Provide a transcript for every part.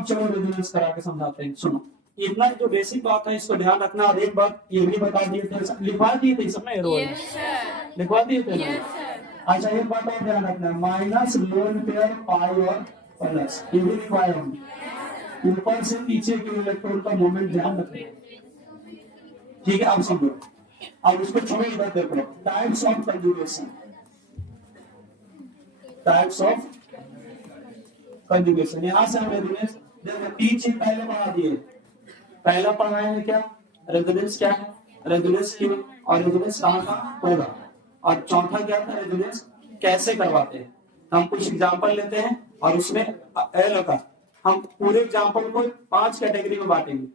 अब चलो रेजोनेंस करा के समझाते हैं। सुनो, इतना जो बेसिक बात है इसको ध्यान रखना। और एक बात ये भी बता दिए थे, लिखवा दिए थे सब में एरो लिखवा दिए थे ना। अच्छा एक बात और ध्यान रखना, माइनस लोन पेयर पाई और प्लस ये भी लिखवाए हम। ऊपर से नीचे के इलेक्ट्रॉन का मूवमेंट ध्यान रखना, ठीक है। अब समझो, अब उसको छोड़ो, इधर देखो types of conjugation. Types of conjugation यहां से हम रेजोनेंस देखो 3 चीज पहले पढ़ा दिए। पहला पढ़ाए हैं क्या, रेजोनेंस क्या है, रेजोनेंस क्यों और रेजोनेंस कहां का होगा। और चौथा क्या था, रेजोनेंस कैसे करवाते हैं। हम कुछ एग्जांपल लेते हैं और उसमें एल का हम पूरे एग्जांपल को 5 कैटेगरी में बांटेंगे।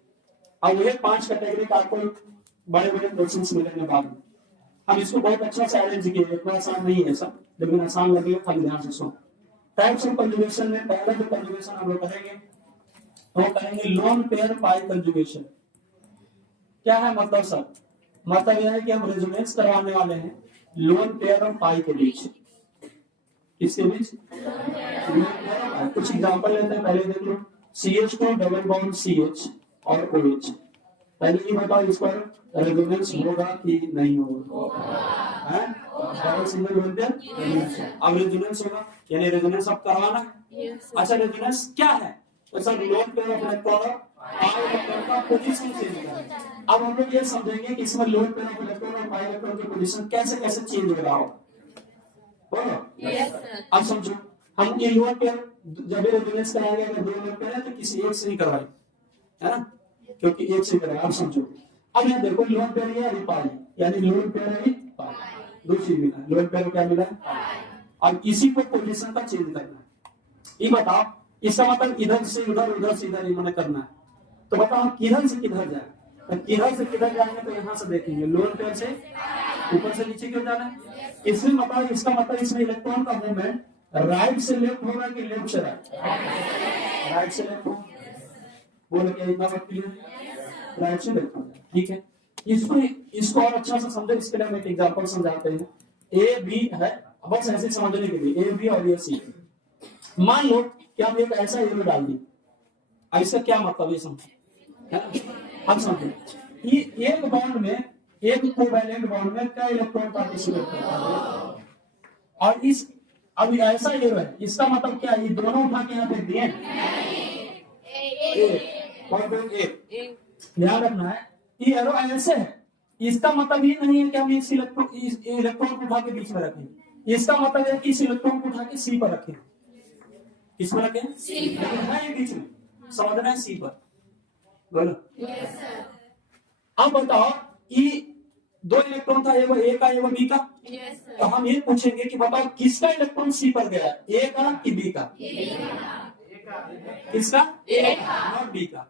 और वही 5 कैटेगरी का आपको बड़े बड़े क्वेश्चंस मिलेंगे बाद में। हम इसको बहुत अच्छा से अरेंज किए, इतना आसान नहीं है सब, लेकिन आसान लगेगा, खाली ध्यान से सुनो। टाइप्स ऑफ कंजुगेशन में पहला जो कंजुगेशन हम लोग करेंगे तो करेंगे लोन पेयर पाई कंजुगेशन। क्या है मतलब सर, मतलब यह है कि हम रेजोनेंस करवाने वाले हैं लोन पेयर और पाई के बीच। किसके बीच, कुछ एग्जांपल लेते हैं, पहले देख लो CH2 डबल बॉन्ड CH और OH। पहले ये बताओ इस पर रेजोनेंस होगा कि नहीं होगा, है डबल सिंगल लोन पेयर। अब रेजोनेंस होगा यानी रेजोनेंस अब करवाना है। अच्छा रेजोनेंस क्या है, तो sir lone pair of electron pi electron का पोजीशन चेंज करेगा। अब हम लोग ये समझेंगे कि इसमें लोन पेयर ऑफ इलेक्ट्रॉन और पाई इलेक्ट्रॉन की पोजीशन कैसे कैसे चेंज हो रहा होगा। अब समझो, हम ये लोन पेयर जब भी रेजोनेंस कराएंगे अगर 2 लोन पेयर है तो किसी एक से नहीं करवाएंगे, है ना, क्योंकि एक से कराएंगे। अब समझो, अब यहाँ देखो लोन पेयर है पाई, यानी लोन पेयर है पाई, दो चीज मिला, लोन पेयर क्या मिला और इसी को पोजीशन का चेंज करना है। ये बताओ इसका मतलब इधर से उधर उधर से इधर मैंने करना है, तो बताओ हम किधर से किधर जाए, तो किधर से किधर जाएंगे तो यहाँ से देखेंगे लोन पेयर से ऊपर से नीचे क्यों जाना है। इसमें बताओ इसका मतलब इसमें इलेक्ट्रॉन का मूवमेंट राइट से लेफ्ट होगा कि लेफ्ट से राइट, राइट से लेफ्ट होगा। बोलो क्या इतना बात क्लियर, राइट से लेफ्ट होगा, ठीक है। इसको और अच्छा से समझो, इसके लिए हम एक एग्जांपल समझाते हैं। ए बी है, बस ऐसे समझने के लिए, ए बी और ये सी। मान लो कि हम एक ऐसा एरो डाल दिए, इसका क्या मतलब ये समझो। अब समझो ये एक बॉन्ड में, एक कोवैलेंट बॉन्ड में क्या इलेक्ट्रॉन पार्टिसिपेट करता है। और इस अभी ऐसा एरो है, इसका मतलब क्या है, ये दोनों उठा के यहाँ पे दिए, ध्यान रखना है ये एरो ऐसे है। इसका मतलब ये नहीं है कि हम इस इलेक्ट्रॉन को उठा के बीच में रखें, इसका मतलब है कि इस इलेक्ट्रॉन को उठा के सी पर रखें। किस पर रखें, लेकिन है ये बीच में, समझना है सी पर। बोलो अब बताओ ये 2 इलेक्ट्रॉन था, एगो ए का एगो बी का। तो हम ये पूछेंगे कि बताओ किसका इलेक्ट्रॉन सी पर गया, ए का कि बी का, किसका, ए का और बी का।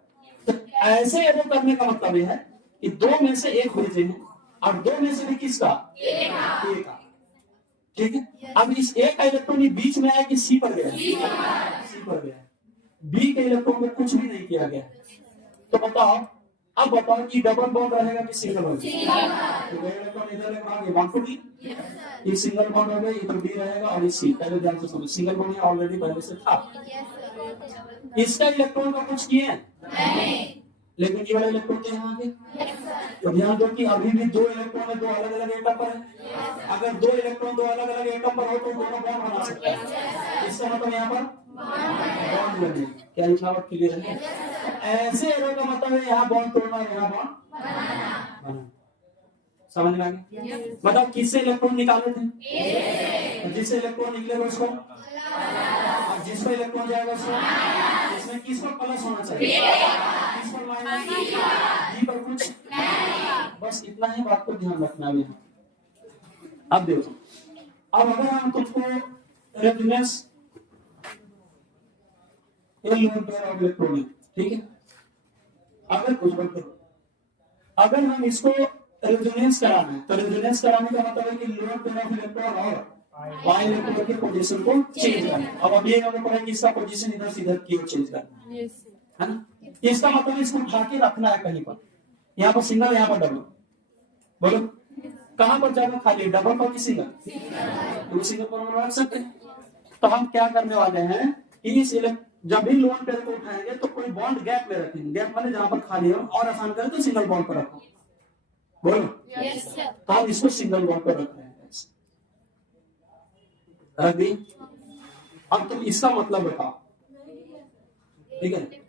तो ऐसे एरो करने का मतलब यह है कि 2 में से एक भेजे हैं और 2 में से भी किसका, ए का, ठीक है। अब इस ए का इलेक्ट्रॉन बीच में आया कि सी पर गया, सी पर गया, बी के इलेक्ट्रॉन को कुछ भी नहीं किया गया। तो बताओ, अब बताओ कि डबल बॉन्ड रहेगा कि सिंगल बॉन्ड, तो दो इलेक्ट्रॉन इधर लगाएंगे 1 to b, ये सिंगल बॉन्ड हो गया, इधर बी रहेगा और ये सी। पहले ध्यान से समझो, सिंगल बॉन्ड ऑलरेडी पहले से था। इसका इलेक्ट्रॉन का कुछ किए नहीं, लेकिन ये वाला इलेक्ट्रॉन यहाँ आ गया। तो ध्यान दो कि अभी भी 2 इलेक्ट्रॉन है, 2 अलग अलग एटम पर है। अगर 2 इलेक्ट्रॉन 2 अलग अलग एटम पर हो तो दोनों बॉन्ड बना सकते हैं। इसका मतलब यहाँ पर बॉन्ड बने, क्या लिखावट क्लियर है। ऐसे एरो का मतलब है यहाँ बॉन्ड तोड़ना, यहाँ बॉन्ड बनाना। समझ में आ गया। बताओ किससे इलेक्ट्रॉन निकाले थे, जिससे इलेक्ट्रॉन निकलेगा उसको, और जिसको इलेक्ट्रॉन जाएगा उसको। इसमें किस पर प्लस होना चाहिए, किस पर माइनस, डी पर कुछ, बस इतना ही बात को ध्यान रखना है। अब देखो, अब अगर हम तुमको resonance lone pair of electron, ठीक है, अगर कुछ बात करो, अगर हम इसको रेजोनेंस कराना है तो रेजोनेंस कराने का मतलब है कि लोन पेयर ऑफ इलेक्ट्रॉन और पाई इलेक्ट्रॉन की पोजीशन को चेंज करना। अब अभी हम लोग पढ़ेंगे इसका पोजीशन इधर से इधर की ओर चेंज करना, है ना। इसका मतलब इसको उठा के रखना है कहीं पर, यहाँ पर सिंगल, यहाँ पर डबल। बोलो कहां पर जाएगा, खाली डबल पर, किसी का तो सिंगल पर रख सकते हैं। तो हम क्या करने वाले हैं कि इस जब भी लोन पेयर को उठाएंगे तो कोई बॉन्ड गैप में रखेंगे, गैप माने जहां पर खाली है, और आसान करें तो सिंगल बॉन्ड पर रखो, बोलो यस सर। तो हम इसको सिंगल बॉन्ड पर रख रहे हैं, रख दी। अब तुम इसका मतलब बताओ, ठीक है,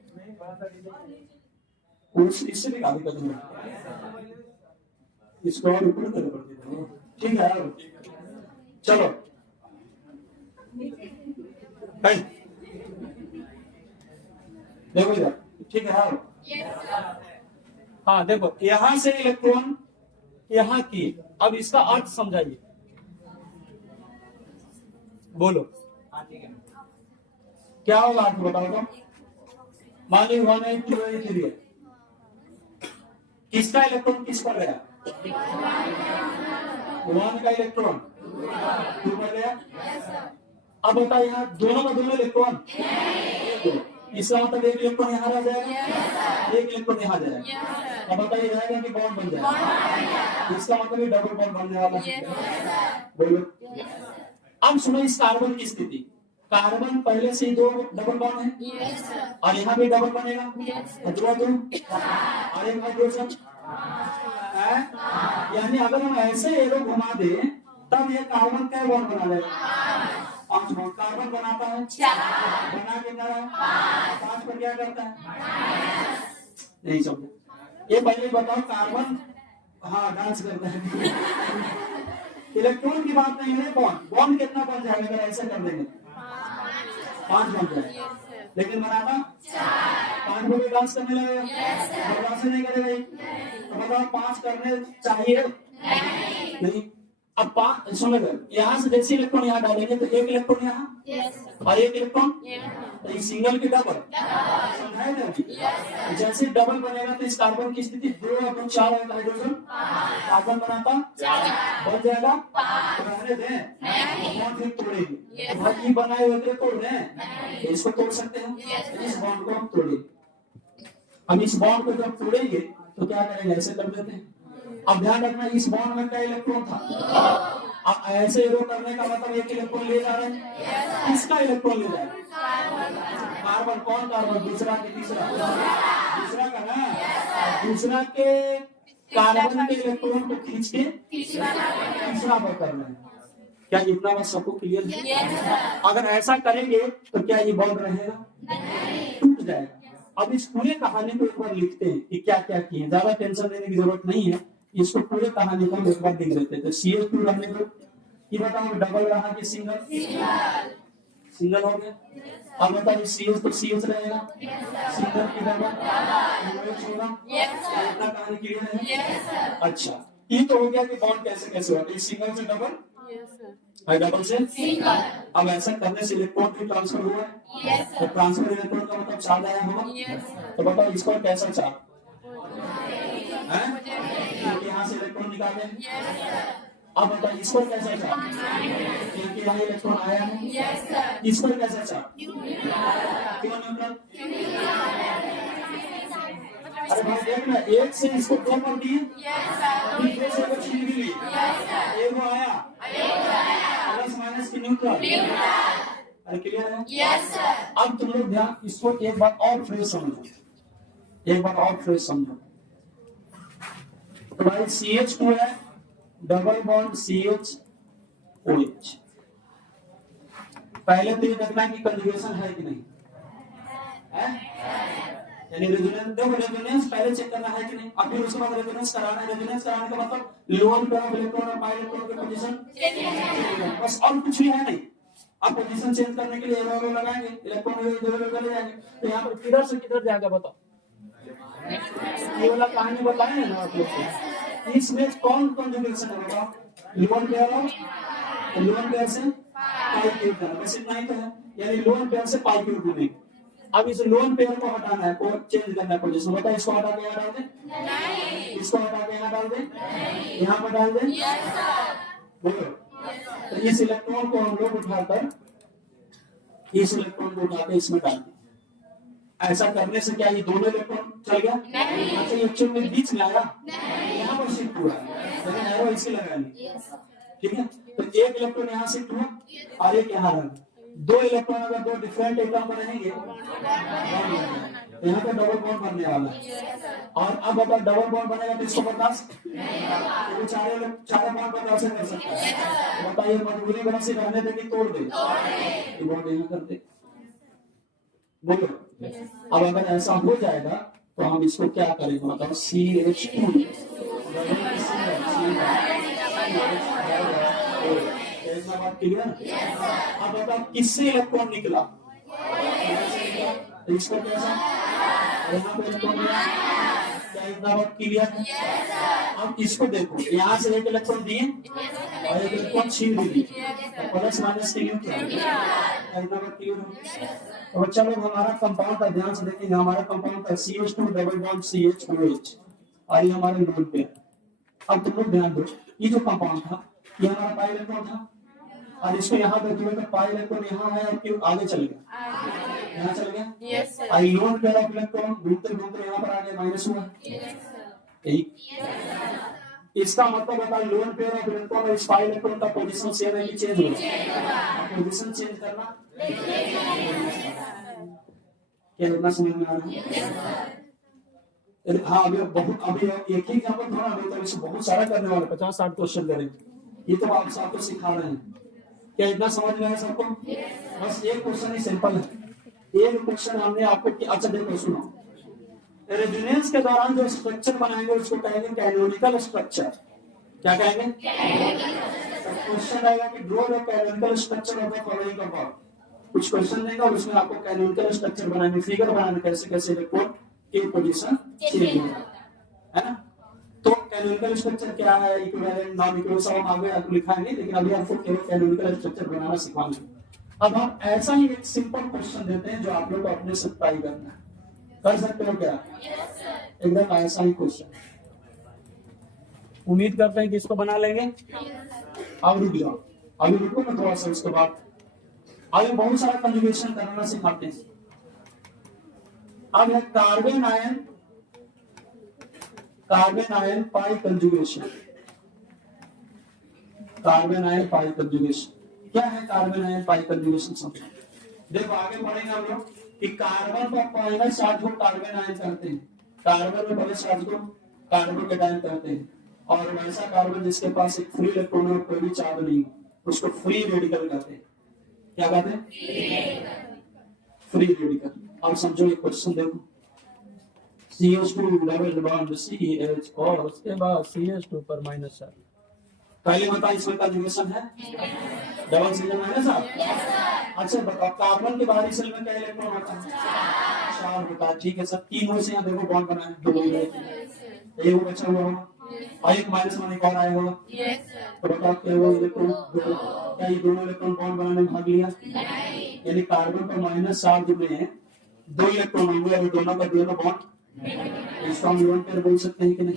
इससे भी काफी कदम इसको और ऊपर करना पड़ती है, ठीक है। चलो देखो इधर, ठीक है। हाँ देखो, यहां से इलेक्ट्रॉन यहां की, अब इसका अर्थ समझाइए, बोलो क्या होगा, आप बताओ तो। मान ली 1 8 2 8 3 किसका इलेक्ट्रॉन किस पर गया, 1 का इलेक्ट्रॉन 2 पर गया। अब बताओ यहाँ दोनों का दोनों इलेक्ट्रॉन, इसका मतलब एक इलेक्ट्रॉन यहाँ रह जाएगा, एक इलेक्ट्रॉन यहाँ जाएगा। अब बताइए रहेगा कि बॉन्ड बन जाएगा, इसका मतलब ये डबल बॉन्ड बनने वाला है, बोलो। अब सुनो इस कार्बन की स्थिति, कार्बन पहले से ही 2 डबल बॉन्ड है, और यहाँ भी डबल बनेगा, और एक हाइड्रोजन, यानी अगर हम ऐसे एरो घुमा दे तब ये कार्बन क्या बॉन्ड बना लेगा, 5 बॉन्ड। कार्बन बनाता है 4, बना के कर 5 पर क्या करता है, नहीं समझे। ये पहले बताओ, कार्बन हाँ डांस करता है। इलेक्ट्रॉन की बात नहीं है, बॉन्ड कितना बन जाएगा अगर ऐसा कर देंगे, 5 बन जाएगा, लेकिन बनाता 5 को भी डांस करने लगेगा, बर्दाश्त नहीं करेगा। तो बताओ 5 करने चाहिए नहीं। अब 5 सुनो, यहाँ से जैसे इलेक्ट्रॉन यहाँ डालेंगे तो एक इलेक्ट्रॉन यहाँ और एक इलेक्ट्रॉन, तो ये सिंगल की डबल, समझाए ना। जैसे डबल बनेगा तो इस कार्बन की स्थिति 2 और 4 है, हाइड्रोजन कार्बन बनाता बन जाएगा, रहने दें फिर तोड़ेंगे, भाई बनाए हुए तोड़ दें, इसको तोड़ सकते हैं, इस बॉन्ड को हम तोड़ेंगे। अब इस बॉन्ड को जब तोड़ेंगे तो क्या करेंगे, ऐसे कर देते हैं। अब ध्यान रखना इस बॉन्ड में क्या इलेक्ट्रॉन था, अब ऐसे रो करने का मतलब एक इलेक्ट्रॉन ले जा रहे हैं, किसका इलेक्ट्रॉन ले जाए, कार्बन। कौन कार्बन, दूसरा के तीसरा, दूसरा का ना, दूसरा के कार्बन के इलेक्ट्रॉन को खींच के तीसरा पर करना है। क्या इतना बात सबको क्लियर है? अगर ऐसा करेंगे तो क्या ये बॉन्ड रहेगा, टूट जाएगा। अब इस पूरे कहानी को एक बार लिखते हैं कि क्या क्या किए, ज्यादा टेंशन लेने की जरूरत नहीं है, इसको पूरे कहानी को एक बार लिख देते थे। CH2 रहने दो, ये बताओ डबल रहा कि सिंगल, सिंगल हो गया। अब बताइए CH तो CH रहेगा, सिंगल की डबल होगा, इतना कहानी क्लियर है। अच्छा ये तो हो गया कि बॉन्ड कैसे कैसे होता है, सिंगल से डबल, डबल से सिंगल। अब ऐसा करने से इलेक्ट्रॉन भी ट्रांसफर हुआ है, तो ट्रांसफर इलेक्ट्रॉन का मतलब चार्ज आया होगा। तो बताओ इस पर कैसा चार्ज है, क्योंकि यहाँ से इलेक्ट्रॉन निकाले। अब बताइए इस पर कैसा चार्ज, क्योंकि यहाँ इलेक्ट्रॉन आया है। इस पर कैसा चार्ज, क्यों न्यूट्रल। अरे भाई देखना, एक से इसको 2 पर दिए, दूसरे से को छीन भी ली, एक वो आया प्लस माइनस की न्यूट्रल। अरे क्लियर है? Yes sir. अब तुम लोग ध्यान इसको एक बार और फ्रेश समझो, एक बार और फ्रेश समझो। तो भाई CH2 है, डबल बॉन्ड CH-OH। पहले तो ये देखना कि कंजुगेशन है कि नहीं है, यानी रेजोनेंस, देखो रेजोनेंस पहले चेक करना है कि नहीं, और फिर उसके बाद रेजोनेंस कराना है। रेजोनेंस कराने का मतलब लोअर पेयर ऑफ इलेक्ट्रॉन और पाई इलेक्ट्रॉन की पोजीशन, बस और कुछ भी है नहीं। अब पोजीशन चेंज करने के लिए एरो लगाएंगे, इलेक्ट्रॉन इधर चले जाएंगे, तो यहाँ पर किधर से किधर जाएगा बताओ, ये वाला कहानी बताए ना आप लोग को। इसमें कौन कंजुगेशन है बताओ, lower pair of, lower pair से पाई क्यूब करना, बस इतना ही तो है, यानी लोअर पेयर से पाई क्यूब बनेगी। अब इस लोन पेयर को हटाना है, को चेंज करना है पोजीशन, बताओ इसको हटा के यहाँ डाल दे, नहीं इसको हटा के यहाँ डाल दे, नहीं यहाँ पर डाल दे, यस सर बोलो। तो इस इलेक्ट्रॉन को हम लोग उठाकर, इस इलेक्ट्रॉन को उठाकर इसमें डाल दें। ऐसा करने से क्या ये दोनों इलेक्ट्रॉन चल गया, नहीं अच्छा ये चुन में बीच में आया, नहीं यहाँ पर शिफ्ट हुआ, लेकिन एरो इसे लगाएंगे, ठीक है। तो एक इलेक्ट्रॉन यहाँ शिफ्ट हुआ और एक यहाँ रहा, दो इलेक्ट्रॉन अगर दो डिफरेंट एटम में रहेंगे यहाँ पे डबल बॉन्ड बनने वाला है। और अब अगर डबल बॉन्ड बनेगा तो इसको बर्दाश्त तो चारों बॉन्ड बर्दाश्त कर सकता है। बताइए मजबूरी बना से रहने देगी तोड़ दे बॉन्ड यहाँ कर दे बोलो। अब अगर ऐसा हो जाएगा तो हम इसको क्या करेंगे मतलब CH2 बात क्लियर। अब बताओ किससे इलेक्ट्रॉन निकला इसको कैसा यहाँ पे इलेक्ट्रॉन क्या इतना बात क्लियर है। अब इसको देखो यहाँ से एक इलेक्ट्रॉन दिए और एक इलेक्ट्रॉन छीन भी दिए प्लस माइनस के लिए क्या इतना बात क्लियर हो। तो बच्चा लोग हमारा कंपाउंड का ध्यान से देखेंगे। हमारा कंपाउंड का CH2 डबल बॉन्ड CH2OH और ये हमारे लोन पे। अब तुम लोग ध्यान दो ये जो कंपाउंड था ये हमारा पाई इलेक्ट्रॉन था और इसको यहाँ पे तो पाई इलेक्ट्रॉन यहाँ है और क्यों आगे चल गया यहाँ चल गया आई लोन पेयर ऑफ इलेक्ट्रॉन घूमते घूमते यहाँ पर आ गया माइनस हुआ इसका मतलब बता लोन पेयर ऑफ इलेक्ट्रॉन और इस पाई इलेक्ट्रॉन का पोजीशन सेम है कि चेंज होगा पोजीशन चेंज करना क्या इतना समझ में आ रहा है। हाँ अभी एक ही एग्जाम्पल थोड़ा अभी तो इसको बहुत सारा करने वाले 50-60 क्वेश्चन करेंगे। ये तो आप सबको सिखा रहे हैं क्या इतना समझ में आया सबको। बस एक क्वेश्चन ही सिंपल है एक क्वेश्चन हमने आपको अच्छा देखो सुनो रेजोनेंस के दौरान जो स्ट्रक्चर बनाएंगे उसको कहेंगे कैनोनिकल स्ट्रक्चर। क्या कहेंगे क्वेश्चन आएगा कि draw the canonical structure of the following compound कुछ क्वेश्चन देगा और उसमें आपको कैनोनिकल स्ट्रक्चर बनाने फिगर बनाने कैसे कैसे इलेक्ट्रॉन की पोजीशन चेंज होगा है ना। तो कैनोनिकल स्ट्रक्चर क्या है इक्विवेलेंट नॉन इक्विवेलेंट सब हम आगे आपको लिखाएंगे लेकिन अभी आपको केवल कैनोनिकल स्ट्रक्चर बनाना सिखाएंगे। अब हम ऐसा ही एक सिंपल क्वेश्चन देते हैं जो आप लोग को अपने से ट्राई करना है कर सकते हो क्या एकदम ऐसा ही क्वेश्चन उम्मीद करते हैं कि इसको बना लेंगे। अब रुक जाओ अभी रुको ना थोड़ा सा उसके बाद अभी बहुत सारा कंजुगेशन करना सिखाते हैं। अब है कार्बन आयन पाई कंजुगेशन। कार्बन आयन पाई कंजुगेशन क्या है कार्बन आयन पाई कंजुगेशन समझो। देखो आगे पढ़ेंगे हम लोग कि कार्बन पर माइनस चार्ज को कार्बन आयन करते हैं कार्बन में प्लस चार्ज को कार्बन कैटायन करते हैं और वैसा कार्बन जिसके पास एक फ्री इलेक्ट्रॉन और कोई भी चार्ज नहीं उसको फ्री रेडिकल कहते हैं। क्या कहते हैं फ्री रेडिकल। अब समझो एक क्वेश्चन देखो CH2 डबल बॉन्ड CH और उसके बाद CH2 पर माइनस चार्ज। पहले बता इसमें कंजुगेशन है डबल सीजन माइनस चार्ज। अच्छा बताओ कार्बन के बाहरी सेल में क्या इलेक्ट्रॉन होता है 4 होता है ठीक है सब तीनों से यहाँ देखो बॉन्ड बना है दो ये बचा हुआ होगा और एक माइनस वन एक और आया होगा तो बताओ क्या वो इलेक्ट्रॉन क्या ये दोनों इलेक्ट्रॉन बॉन्ड बनाने में भाग लिया यानी कार्बन पर माइनस चार्ज में 2 इलेक्ट्रॉन होंगे और दोनों का दोनों बॉन्ड इसको हम लोन पेयर बोल सकते हैं कि नहीं।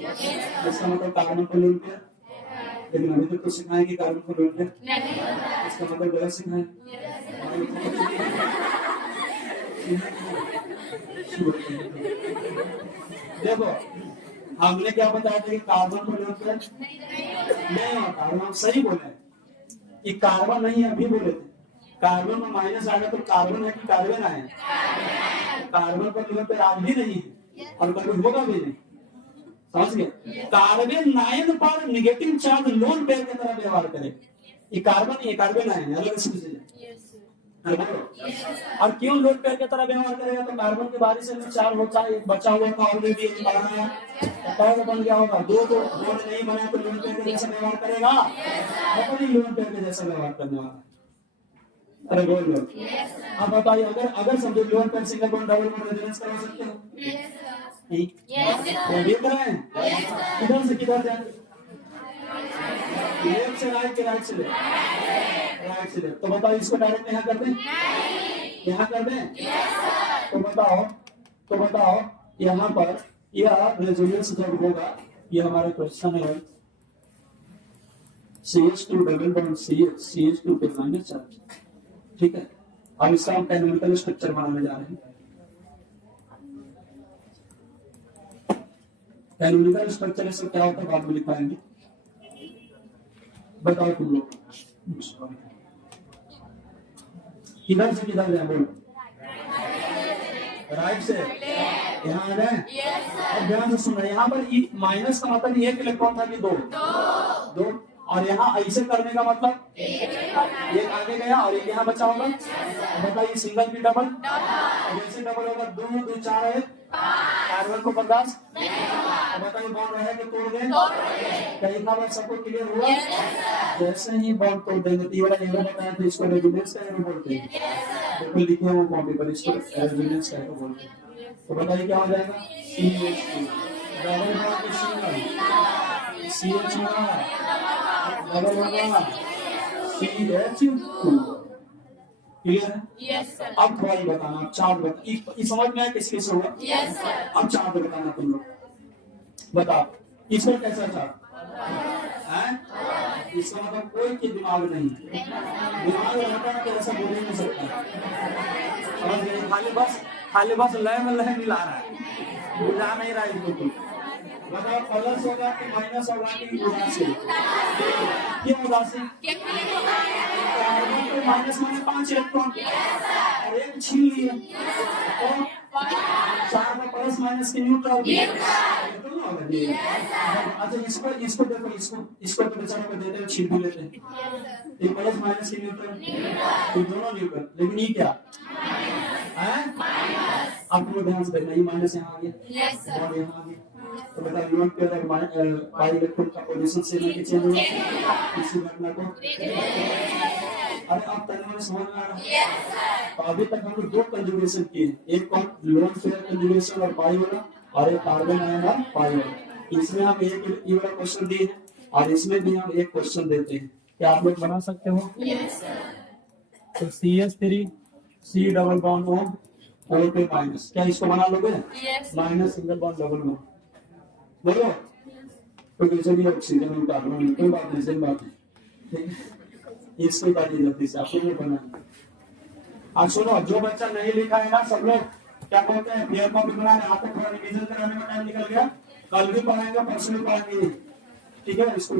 इसका मतलब कार्बन को लोन पेयर लेकिन अभी तक तो सिखाए कि कार्बन को लोन पेयर इसका मतलब गलत सिखाए। देखो हमने क्या बताया था कि कार्बन को लोन पेयर नहीं होता हम सही बोले कि कार्बन नहीं अभी बोले थे कार्बन में माइनस आएगा तो कार्बन है कि कार्बन आए कार्बन पर लोन पेयर आज भी नहीं है और कभी होगा भी नहीं समझ गए। कार्बन 9 पर नेगेटिव चार्ज लोन पेयर की तरह व्यवहार करे ये कार्बन ही कार्बन आए अलग से और क्यों लोन पेयर की तरह व्यवहार करेगा तो कार्बन के बाहरी से में 4 होता है एक बचा हुआ था और भी एक बढ़ाया तो बन गया होगा 2 तो लोन नहीं बना तो लोन पेयर के जैसा व्यवहार करेगा अपनी लोन पेयर के जैसा व्यवहार करने वाला। अरे बोल लो अब बताइए अगर समझो lone pair single bond double bond resonance करवा सकते हो देख रहे हैं किधर से किधर जाए लेफ्ट से राइट के राइट से लेफ्ट तो बताओ इसको डायरेक्ट यहाँ कर दें यहाँ कर दें तो बताओ यहाँ पर यह रेजोनेंस जब होगा ये हमारा क्वेश्चन है CH2 डबल बॉन्ड CH2 पे माइनस चार्ज ठीक है। अब इसका हम कैनोनिकल स्ट्रक्चर बनाने जा रहे हैं। कैनोनिकल स्ट्रक्चर से क्या होता है बाद में लिखाएंगे बताओ तुम लोग। किधर से किधर जाए बोलो, राइट से यहाँ आ गए। अब ध्यान से सुन रहे, यहाँ पर माइनस का मतलब एक इलेक्ट्रॉन था कि दो, और यहाँ ऐसे करने का मतलब एक आगे गया और एक यहाँ बचा होगा। बताइए सिंगल की डबल, जैसे डबल होगा 2 2 4 है, कार्बन को बर्दाश्त। बताइए बॉन्ड रहे कि तोड़ दें, कहीं का बात सबको क्लियर हुआ। जैसे ही बॉन्ड तोड़ देंगे तो ये वाला एरो बताया था, इसको रेजोनेंस का एरो बोलते हैं। बिल्कुल लिखे हुए कॉपी पर, इसको रेजोनेंस का एरो बोलते हैं। तो बताइए क्या हो जाएगा, CH2 double bond single, CH1 double होगा CH2। क्लियर है? Yes sir. अब थोड़ा ही बताना, अब चार्ट बता, इस समझ में आया किस किस होगा। Yes sir. अब चार्ट बताना तुम लोग, बताओ इसमें कैसा चार्ट है। इसका मतलब कोई के दिमाग नहीं, दिमाग रहता है तो ऐसा बोल ही नहीं सकता। समझ गए, खाली बस लय में लय मिला रहा है, बुझा नहीं रहा है बिल्कुल। बताओ प्लस होगा कि माइनस होगा कि उदासी, क्यों उदासी, कार्बन के माइनस में 5 इलेक्ट्रॉन और एक छीन लिए, तो 4 में प्लस माइनस की न्यूट्रल। अच्छा इसको देखो, इसको तो बेचारे को देते हैं, छीन भी लेते हैं, ये प्लस माइनस की न्यूट्रल, तो दोनों न्यूट्रल, लेकिन ये क्या है, आप लोग ध्यान से देखना, ये माइनस यहाँ आ गया और यहाँ आ गया। तो बेटा यूनिट के अंदर पाई इलेक्ट्रॉन का पोजीशन से लेके चेंज होगा इसी घटना को। अरे आप तक में समझ में आ रहा है। तो अभी तक हम लोग 2 कंजुगेशन किए, एक कौन लोन फेयर कंजुगेशन और पाई वाला, और एक कार्बन आएगा पाई वाला। इसमें हम एक ये वाला क्वेश्चन दिए हैं और इसमें भी हम एक क्वेश्चन देते हैं। क्या आप लोग बना सकते हो? तो CH3 C double bond O पे माइनस, क्या इसको बना लोगे? Minus single bond double bond बोलो। तो कैसे भी ऑक्सीजन और कार्बन, कोई बात नहीं, सही बात है, ठीक है। इसको काटिए जल्दी से, आपको नहीं बना। आज सुनो, जो बच्चा नहीं लिखा है ना, सब लोग क्या बोलते हैं, पेयर कॉपी बनाने, आपको थोड़ा रिवीजन कराने में टाइम निकल गया, कल भी पढ़ाएंगे, परसों भी पढ़ाएंगे, ठीक है। इसको